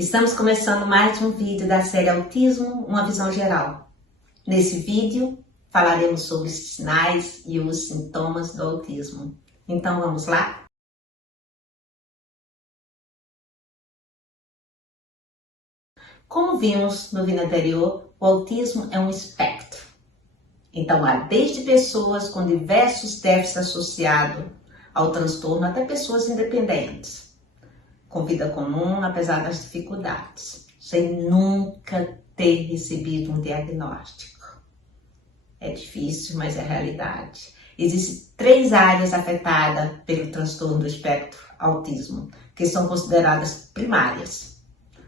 Estamos começando mais um vídeo da série Autismo, uma visão geral. Nesse vídeo, falaremos sobre os sinais e os sintomas do autismo. Então, vamos lá? Como vimos no vídeo anterior, o autismo é um espectro. Então, há desde pessoas com diversos déficits associados ao transtorno até pessoas independentes, com vida comum, apesar das dificuldades, sem nunca ter recebido um diagnóstico. É difícil, mas é realidade. Existem 3 áreas afetadas pelo transtorno do espectro autismo, que são consideradas primárias.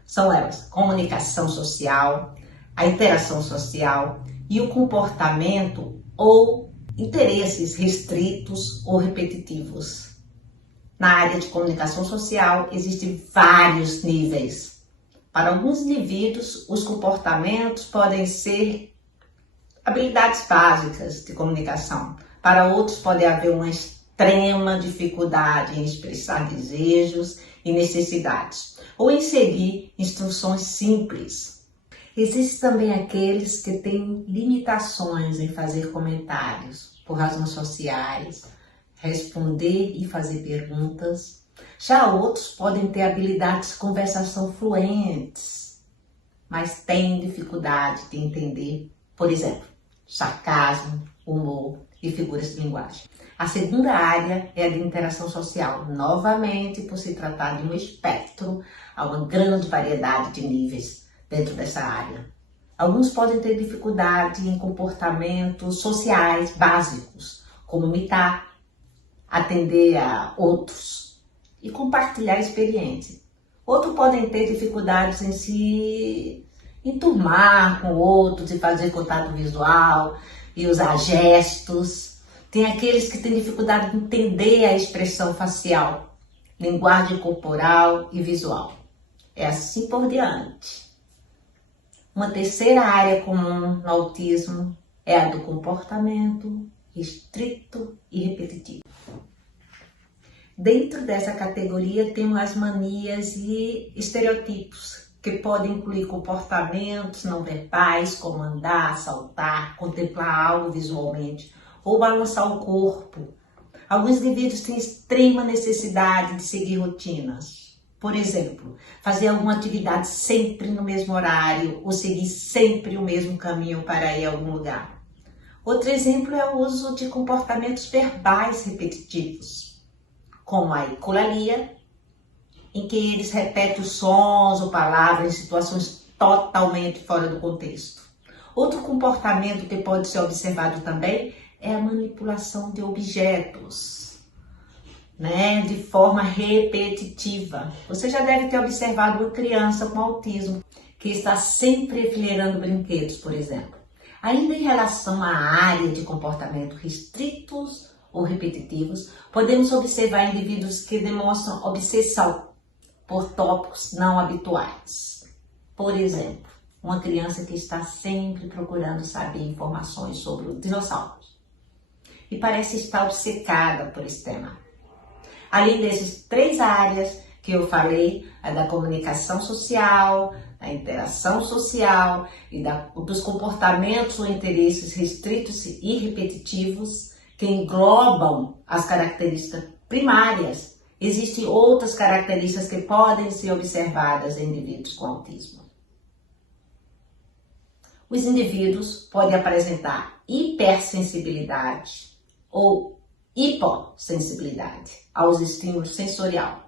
São elas: comunicação social, a interação social e o comportamento ou interesses restritos ou repetitivos. Na área de comunicação social, existem vários níveis. Para alguns indivíduos, os comportamentos podem ser habilidades básicas de comunicação. Para outros, pode haver uma extrema dificuldade em expressar desejos e necessidades, ou em seguir instruções simples. Existem também aqueles que têm limitações em fazer comentários por razões sociais, responder e fazer perguntas. Já outros podem ter habilidades de conversação fluentes, mas têm dificuldade de entender, por exemplo, sarcasmo, humor e figuras de linguagem. A segunda área é a de interação social. Novamente, por se tratar de um espectro, há uma grande variedade de níveis dentro dessa área. Alguns podem ter dificuldade em comportamentos sociais básicos, como imitar, atender a outros e compartilhar experiência. Outros podem ter dificuldades em se enturmar com outros e fazer contato visual e usar gestos. Tem aqueles que têm dificuldade de entender a expressão facial, linguagem corporal e visual. É assim por diante. Uma terceira área comum no autismo é a do comportamento restrito e repetitivo. Dentro dessa categoria temos as manias e estereotipos, que podem incluir comportamentos não verbais, como andar, saltar, contemplar algo visualmente ou balançar o corpo. Alguns indivíduos têm extrema necessidade de seguir rotinas. Por exemplo, fazer alguma atividade sempre no mesmo horário ou seguir sempre o mesmo caminho para ir a algum lugar. Outro exemplo é o uso de comportamentos verbais repetitivos, como a ecolalia, em que eles repetem os sons ou palavras em situações totalmente fora do contexto. Outro comportamento que pode ser observado também é a manipulação de objetos, de forma repetitiva. Você já deve ter observado uma criança com autismo que está sempre enfileirando brinquedos, por exemplo. Ainda em relação à área de comportamento restritos ou repetitivos, podemos observar indivíduos que demonstram obsessão por tópicos não habituais. Por exemplo, uma criança que está sempre procurando saber informações sobre os dinossauros e parece estar obcecada por esse tema. Além dessas 3 áreas que eu falei, a da comunicação social, da interação social e dos comportamentos ou interesses restritos e repetitivos, que englobam as características primárias, existem outras características que podem ser observadas em indivíduos com autismo. Os indivíduos podem apresentar hipersensibilidade ou hipossensibilidade aos estímulos sensoriais.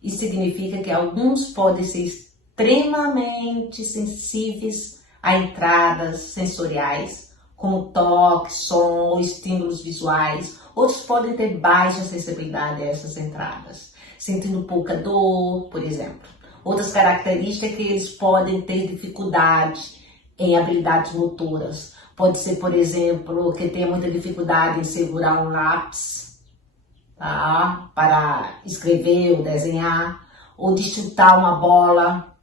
Isso significa que alguns podem ser extremamente sensíveis a entradas sensoriais, como toque, som ou estímulos visuais. Outros podem ter baixa sensibilidade a essas entradas, sentindo pouca dor, por exemplo. Outras características é que eles podem ter dificuldade em habilidades motoras. Pode ser, por exemplo, que tenha muita dificuldade em segurar um lápis, para escrever ou desenhar, ou de chutar uma bola.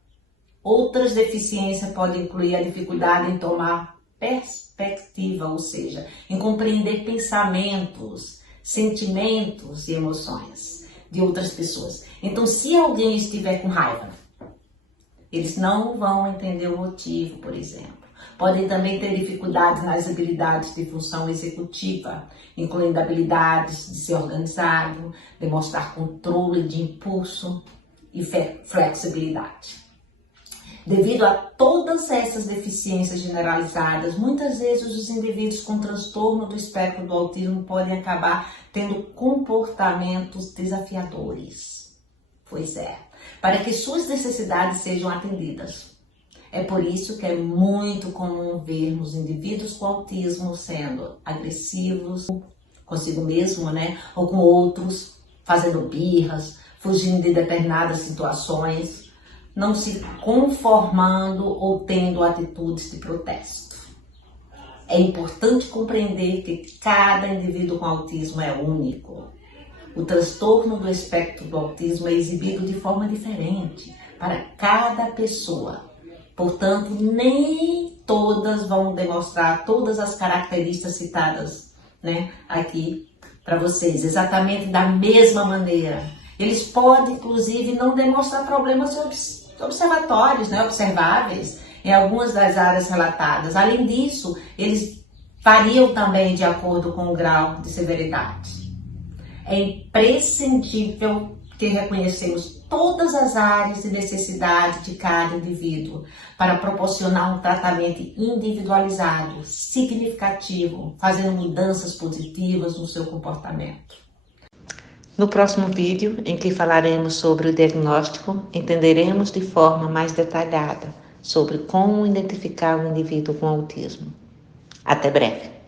Outras deficiências podem incluir a dificuldade em tomar perspectiva, ou seja, em compreender pensamentos, sentimentos e emoções de outras pessoas. Então, se alguém estiver com raiva, Eles não vão entender o motivo, por exemplo. Podem também ter dificuldades nas habilidades de função executiva, incluindo habilidades de ser organizado, demonstrar controle de impulso e flexibilidade. Devido a todas essas deficiências generalizadas, muitas vezes os indivíduos com transtorno do espectro do autismo podem acabar tendo comportamentos desafiadores. Pois é, para que suas necessidades sejam atendidas. É por isso que é muito comum vermos indivíduos com autismo sendo agressivos consigo mesmo, ou com outros, fazendo birras, fugindo de determinadas situações, não se conformando ou tendo atitudes de protesto. É importante compreender que cada indivíduo com autismo é único. O transtorno do espectro do autismo é exibido de forma diferente para cada pessoa. Portanto, nem todas vão demonstrar todas as características citadas, aqui para vocês, exatamente da mesma maneira. Eles podem, inclusive, não demonstrar problemas observatórios, observáveis em algumas das áreas relatadas. Além disso, eles variam também de acordo com o grau de severidade. É imprescindível que reconhecemos todas as áreas de necessidade de cada indivíduo para proporcionar um tratamento individualizado, significativo, fazendo mudanças positivas no seu comportamento. No próximo vídeo, em que falaremos sobre o diagnóstico, entenderemos de forma mais detalhada sobre como identificar o indivíduo com autismo. Até breve!